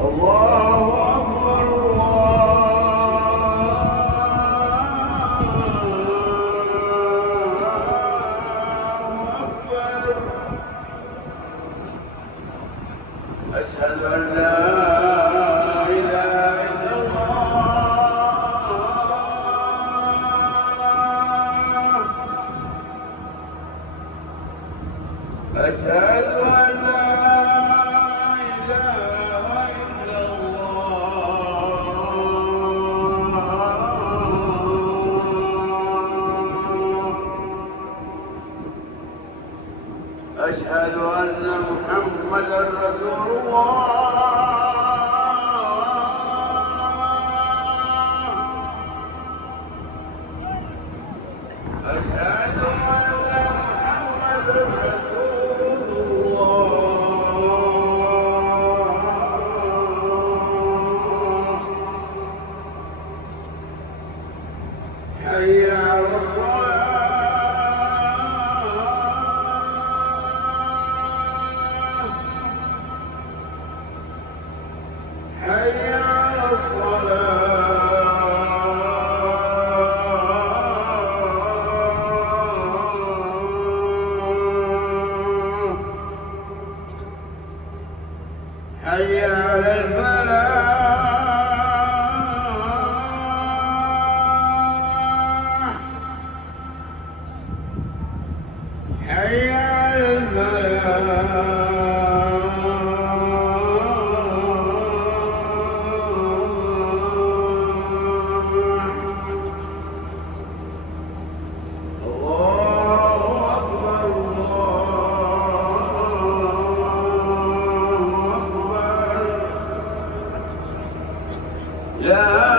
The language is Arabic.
الله أكبر الله أكبر. أشهد أن لا إله إلا الله. أشهد أن لا إله إلا الله. أشهد أن محمدًا رسول الله. أشهد أن محمدًا رسول الله. حي على الصلاة. حي على الصلاة. حي على الفلاح. حي على الفلاح. الله أكبر الله أكبر. لا